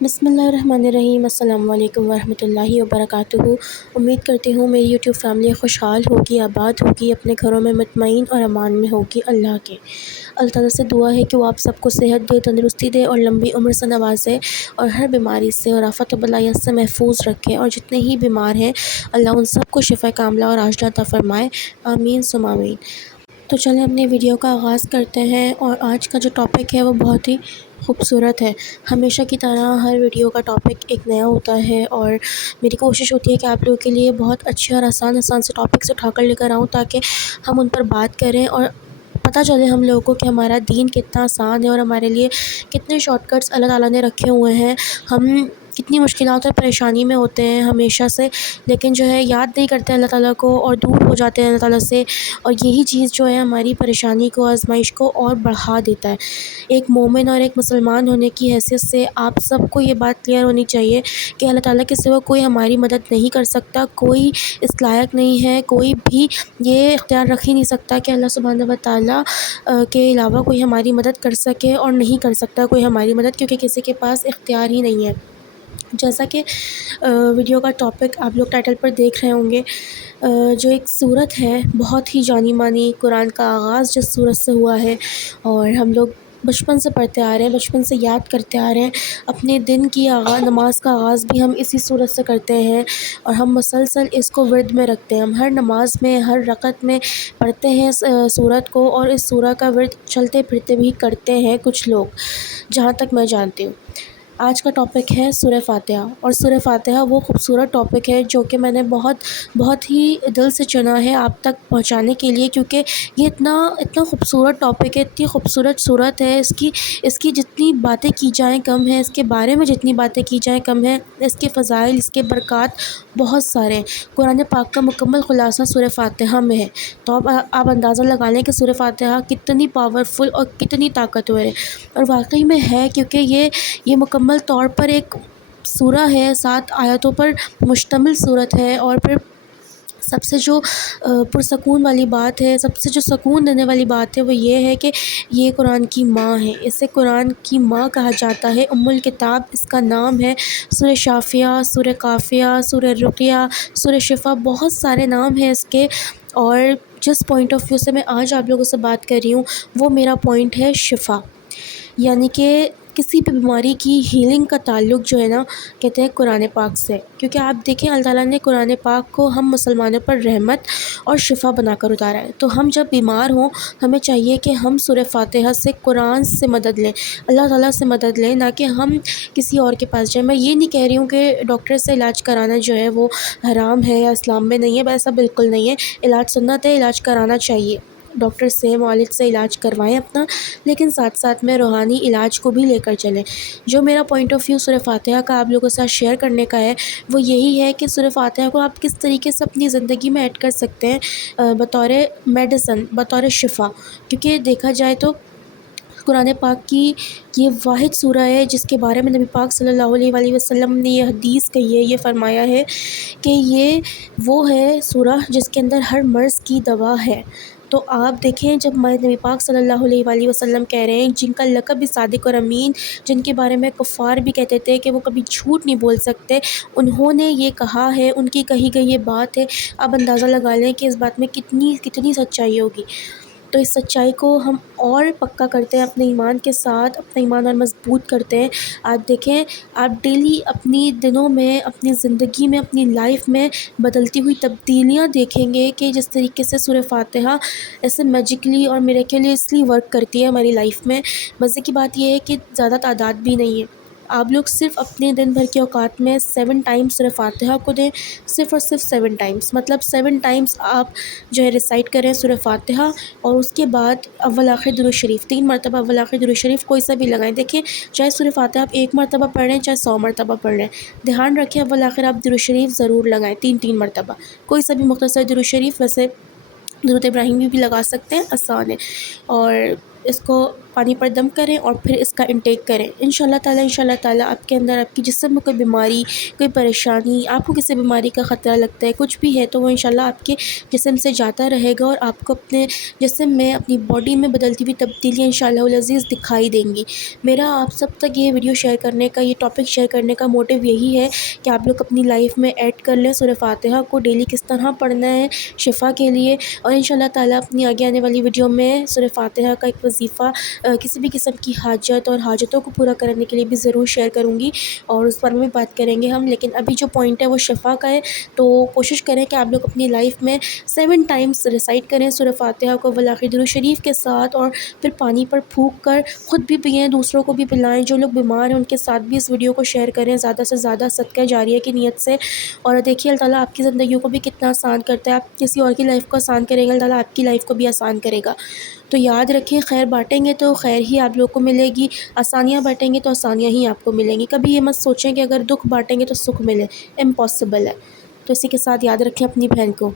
بسم اللہ الرحمن الرحیم۔ السلام علیکم ورحمۃ اللہ وبرکاتہ۔ امید کرتی ہوں میری یوٹیوب فیملی خوشحال ہوگی، آباد ہوگی، اپنے گھروں میں مطمئن اور امان میں ہوگی۔ اللہ تعالیٰ سے دعا ہے کہ وہ آپ سب کو صحت دے، تندرستی دے اور لمبی عمر سے نوازے، اور ہر بیماری سے اور آفت و بلایت سے محفوظ رکھے، اور جتنے ہی بیمار ہیں اللہ ان سب کو شفا کاملہ اور عاجلہ عطا فرمائے، آمین ثم آمین۔ تو چلیں اپنے ویڈیو کا آغاز کرتے ہیں، اور آج کا جو ٹاپک ہے وہ بہت ہی خوبصورت ہے۔ ہمیشہ کی طرح ہر ویڈیو کا ٹاپک ایک نیا ہوتا ہے، اور میری کوشش ہوتی ہے کہ آپ لوگوں کے لیے بہت اچھے اور آسان سے ٹاپکس اٹھا کر لے کر آؤں، تاکہ ہم ان پر بات کریں اور پتہ چلے ہم لوگوں کو کہ ہمارا دین کتنا آسان ہے، اور ہمارے لیے کتنے شارٹ کٹس اللہ تعالیٰ نے رکھے ہوئے ہیں۔ ہم کتنی مشکلات اور پریشانی میں ہوتے ہیں ہمیشہ سے، لیکن جو ہے یاد نہیں کرتے اللہ تعالیٰ کو، اور دور ہو جاتے ہیں اللہ تعالیٰ سے، اور یہی چیز جو ہے ہماری پریشانی کو، آزمائش کو اور بڑھا دیتا ہے۔ ایک مومن اور ایک مسلمان ہونے کی حیثیت سے آپ سب کو یہ بات کلیئر ہونی چاہیے کہ اللہ تعالیٰ کے سوا کوئی ہماری مدد نہیں کر سکتا، کوئی اس لائق نہیں ہے، کوئی بھی یہ اختیار رکھ ہی نہیں سکتا کہ اللہ سبحانہ و تعالیٰ کے علاوہ کوئی ہماری مدد کر سکے، اور نہیں کر سکتا کوئی ہماری مدد، کیونکہ کسی کے پاس اختیار ہی نہیں ہے۔ جیسا کہ ویڈیو کا ٹاپک آپ لوگ ٹائٹل پر دیکھ رہے ہوں گے، جو ایک صورت ہے بہت ہی جانی مانی، قرآن کا آغاز جس صورت سے ہوا ہے، اور ہم لوگ بچپن سے پڑھتے آ رہے ہیں، بچپن سے یاد کرتے آ رہے ہیں۔ اپنے دن کی نماز کا آغاز بھی ہم اسی صورت سے کرتے ہیں، اور ہم مسلسل اس کو ورد میں رکھتے ہیں۔ ہم ہر نماز میں، ہر رکعت میں پڑھتے ہیں اس صورت کو، اور اس سورہ کا ورد چلتے پھرتے بھی کرتے ہیں کچھ لوگ، جہاں تک میں جانتی ہوں۔ آج کا ٹاپک ہے سورہ فاتحہ، اور سورہ فاتحہ وہ خوبصورت ٹاپک ہے جو کہ میں نے بہت ہی دل سے چنا ہے آپ تک پہنچانے کے لیے، کیونکہ یہ اتنا خوبصورت ٹاپک ہے، اتنی خوبصورت صورت ہے۔ اس کی جتنی باتیں کی جائیں کم ہے، اس کے بارے میں جتنی باتیں کی جائیں کم ہے۔ اس کے فضائل، اس کے برکات بہت سارے ہیں۔ قرآن پاک کا مکمل خلاصہ سورہ فاتحہ میں ہے، تو اب آپ اندازہ لگا لیں کہ سورہ فاتحہ کتنی پاورفل اور کتنی طاقتور ہے، اور واقعی میں ہے، کیونکہ یہ مکمل طور پر ایک سورہ ہے، 7 آیتوں پر مشتمل صورت ہے، اور پھر سب سے جو پرسکون والی بات ہے، سب سے جو سکون دینے والی بات ہے، وہ یہ ہے کہ یہ قرآن کی ماں ہے۔ اسے قرآن کی ماں کہا جاتا ہے، ام الکتاب اس کا نام ہے۔ سورہ شافیہ، سورہ قافیہ، سورہ رقیہ، سورہ شفا، بہت سارے نام ہیں اس کے، اور جس پوائنٹ آف ویو سے میں آج آپ لوگوں سے بات کر رہی ہوں وہ میرا پوائنٹ ہے شفا، یعنی کہ کسی بھی بیماری کی ہیلنگ کا تعلق جو ہے نا، کہتے ہیں قرآن پاک سے، کیونکہ آپ دیکھیں اللہ تعالیٰ نے قرآن پاک کو ہم مسلمانوں پر رحمت اور شفا بنا کر اتارا ہے۔ تو ہم جب بیمار ہوں ہمیں چاہیے کہ ہم سورہ فاتحہ سے، قرآن سے مدد لیں، اللہ تعالیٰ سے مدد لیں، نہ کہ ہم کسی اور کے پاس جائیں۔ میں یہ نہیں کہہ رہی ہوں کہ ڈاکٹر سے علاج کرانا جو ہے وہ حرام ہے یا اسلام میں نہیں ہے، ایسا بالکل نہیں ہے۔ علاج سنت ہے، علاج کرانا چاہیے، ڈاکٹر سے، معالج سے علاج کروائیں اپنا، لیکن ساتھ ساتھ میں روحانی علاج کو بھی لے کر چلیں۔ جو میرا پوائنٹ آف ویو سورہ فاتحہ کا آپ لوگوں کے ساتھ شیئر کرنے کا ہے وہ یہی ہے کہ سورہ فاتحہ کو آپ کس طریقے سے اپنی زندگی میں ایڈ کر سکتے ہیں بطور میڈیسن، بطور شفا، کیونکہ دیکھا جائے تو قرآن پاک کی یہ واحد سورہ ہے جس کے بارے میں نبی پاک صلی اللہ علیہ وآلہ وسلم نے یہ حدیث کہی ہے، یہ فرمایا ہے کہ یہ وہ ہے سورہ جس کے اندر ہر مرض کی دوا ہے۔ تو آپ دیکھیں، جب نبی پاک صلی اللہ علیہ وآلہ وسلم کہہ رہے ہیں، جن کا لقب بھی صادق اور امین، جن کے بارے میں کفار بھی کہتے تھے کہ وہ کبھی جھوٹ نہیں بول سکتے، انہوں نے یہ کہا ہے، ان کی کہی گئی یہ بات ہے، آپ اندازہ لگا لیں کہ اس بات میں کتنی سچائی ہوگی۔ تو اس سچائی کو ہم اور پکا کرتے ہیں اپنے ایمان کے ساتھ، اپنا ایمان اور مضبوط کرتے ہیں۔ آپ دیکھیں، آپ ڈیلی اپنی دنوں میں، اپنی زندگی میں، اپنی لائف میں بدلتی ہوئی تبدیلیاں دیکھیں گے کہ جس طریقے سے سورہ فاتحہ ایسے میجیکلی اور میریکلیسلی ورک کرتی ہے ہماری لائف میں۔ مزے کی بات یہ ہے کہ زیادہ تعداد بھی نہیں ہے، آپ لوگ صرف اپنے دن بھر کے اوقات میں 7 ٹائمز سورہ فاتحہ کو دیں، صرف اور صرف 7 ٹائمز، مطلب 7 ٹائمز آپ جو ہے ریسائٹ کریں سورہ فاتحہ، اور اس کے بعد اول آخر درود شریف، 3 مرتبہ اول آخر درود شریف کوئی سا بھی لگائیں۔ دیکھیں، چاہے سورہ فاتحہ آپ 1 مرتبہ پڑھ رہے ہیں، چاہے 100 مرتبہ پڑھ رہے ہیں، دھیان رکھیں اول آخر آپ درود شریف ضرور لگائیں، 3 مرتبہ، کوئی سا بھی مختصر درود شریف، ویسے درود ابراہیمی بھی لگا سکتے ہیں، آسان ہے، اور اس کو پانی پر دم کریں اور پھر اس کا انٹیک کریں، انشاءاللہ تعالیٰ آپ کے اندر، آپ کی جسم میں کوئی بیماری، کوئی پریشانی، آپ کو کسی بیماری کا خطرہ لگتا ہے، کچھ بھی ہے تو وہ انشاءاللہ آپ کے جسم سے جاتا رہے گا، اور آپ کو اپنے جسم میں، اپنی باڈی میں بدلتی ہوئی تبدیلیاں انشاءاللہ العزیز دکھائی دیں گی۔ میرا آپ سب تک یہ ویڈیو شیئر کرنے کا، یہ ٹاپک شیئر کرنے کا موٹیو یہی ہے کہ آپ لوگ اپنی لائف میں ایڈ کر لیں سورہ فاتحہ کو، ڈیلی کس طرح پڑھنا ہے شفا کے لیے، اور انشاءاللہ تعالیٰ اپنی آگے آنے والی ویڈیو میں سورہ فاتحہ کا ایک وظیفہ کسی بھی قسم کی حاجت اور حاجتوں کو پورا کرنے کے لیے بھی ضرور شیئر کروں گی، اور اس بارے میں بات کریں گے ہم۔ لیکن ابھی جو پوائنٹ ہے وہ شفا کا ہے، تو کوشش کریں کہ آپ لوگ اپنی لائف میں 7 ٹائمز ریسائٹ کریں سورہ فاتحہ کو ولاخر درود شریف کے ساتھ، اور پھر پانی پر پھونک کر خود بھی پئیں، دوسروں کو بھی پلائیں، جو لوگ بیمار ہیں ان کے ساتھ بھی اس ویڈیو کو شیئر کریں زیادہ سے زیادہ صدقہ جاریہ کی نیت سے۔ اور دیکھیے اللہ تعالیٰ آپ کی زندگیوں کو بھی کتنا آسان کرتا ہے، آپ کسی اور کی لائف کو آسان کریں گے، اللہ تعالیٰ آپ کی لائف کو بھی آسان کرے گا۔ تو یاد رکھیں، خیر بانٹیں گے تو خیر ہی آپ لوگوں کو ملے گی، آسانیاں بانٹیں گے تو آسانیاں ہی آپ کو ملیں گی۔ کبھی یہ مت سوچیں کہ اگر دکھ بانٹیں گے تو سکھ ملے، امپاسبل ہے۔ تو اسی کے ساتھ یاد رکھیں اپنی بہن کو۔